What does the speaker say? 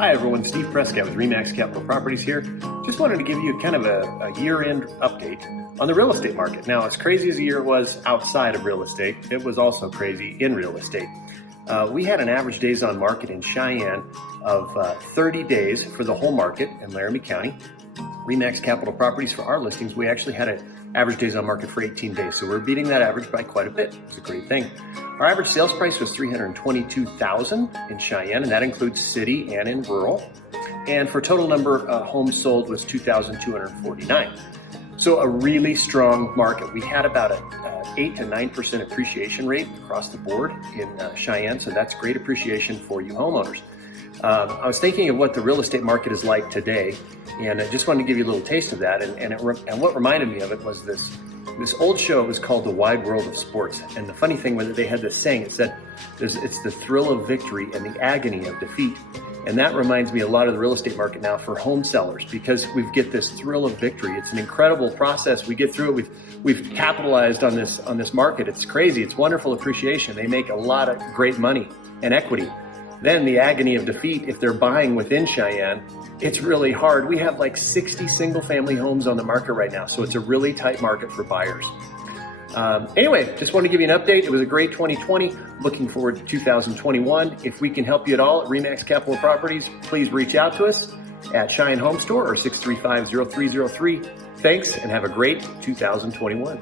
Hi everyone, Steve Prescott with REMAX Capital Properties here. Just wanted to give you kind of a year-end update on the real estate market. Now, as crazy as the year was outside of real estate, it was also crazy in real estate. We had an average days on market in Cheyenne of 30 days for the whole market in Laramie County. REMAX Capital Properties, for our listings, we actually had an average days on market for 18 days. So we're beating that average by quite a bit. It's a great thing. Our average sales price was $322,000 in Cheyenne, and that includes city and in rural. And for total number of homes sold was 2,249. So a really strong market. We had about an 8 to 9% appreciation rate across the board in Cheyenne. So that's great appreciation for you homeowners. I was thinking of what the real estate market is like today, and I just wanted to give you a little taste of that. And what reminded me of it was this old show. It was called The Wide World of Sports. And the funny thing was that they had this saying. It said, it's the thrill of victory and the agony of defeat. And that reminds me a lot of the real estate market now for home sellers, because we get this thrill of victory. It's an incredible process. We get through it. We've capitalized on this market. It's crazy. It's wonderful appreciation. They make a lot of great money and equity. Then the agony of defeat, if they're buying within Cheyenne, it's really hard. We have like 60 single family homes on the market right now. So it's a really tight market for buyers. Anyway, just wanted to give you an update. It was a great 2020. Looking forward to 2021. If we can help you at all at REMAX Capital Properties, please reach out to us at Cheyenne Home Store or 635-0303. Thanks and have a great 2021.